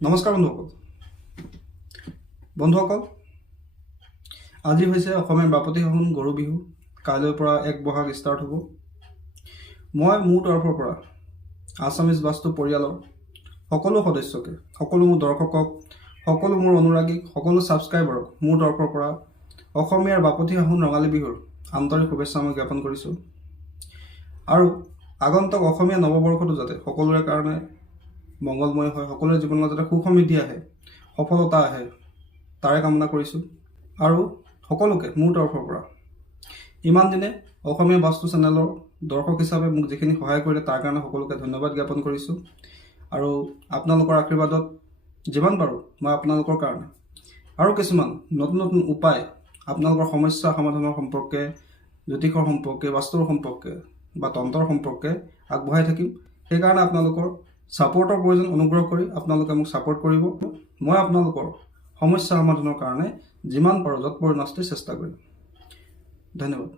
নমস্কাৰ বন্ধুসকল আজি হৈছে অসমীয়াৰ বাপতি সাহোন গৰু বিহু। কাইলৈৰ পৰা 1 বহাগ ষ্টাৰ্ট হ'ব। মই মোৰ তৰফৰ পৰা আছামিজ বাস্তু পৰিয়ালৰ সকলো সদস্যকে, সকলো মোৰ দৰ্শকক, সকলো মোৰ অনুৰাগীক, সকলো ছাবস্ক্ৰাইবাৰক মোৰ তৰফৰ পৰা অসমীয়াৰ বাপতি সাহোন ৰঙালী বিহুৰ আন্তৰিক শুভেচ্ছা মই জ্ঞাপন কৰিছোঁ। আৰু আগন্তুক অসমীয়া নৱবৰ্ষটো যাতে সকলোৰে কাৰণে মংগলময় হয়, সকলোৰে জীৱনত যাতে সুখ সমৃদ্ধি আহে, সফলতা আহে, তাৰে কামনা কৰিছোঁ। আৰু সকলোকে মোৰ তৰফৰ পৰা ইমান দিনে অসমীয়া বাস্তু চেনেলৰ দৰ্শক হিচাপে মোক যিখিনি সহায় কৰিলে তাৰ কাৰণে সকলোকে ধন্যবাদ জ্ঞাপন কৰিছোঁ। আৰু আপোনালোকৰ আশীৰ্বাদত যিমান পাৰোঁ মই আপোনালোকৰ কাৰণে আৰু কিছুমান নতুন নতুন উপায় আপোনালোকৰ সমস্যা সমাধানৰ সম্পৰ্কে, জ্যোতিষৰ সম্পৰ্কে, বাস্তুৰ সম্পৰ্কে বা তন্ত্ৰৰ সম্পৰ্কে আগবঢ়াই থাকিম। সেইকাৰণে আপোনালোকৰ ছাপোৰ্টৰ প্ৰয়োজন। অনুগ্ৰহ কৰি আপোনালোকে মোক ছাপোৰ্ট কৰিব। মই আপোনালোকৰ সমস্যা সমাধানৰ কাৰণে যিমান পাৰোঁ যৎপৰোনাস্তি চেষ্টা কৰিম। ধন্যবাদ।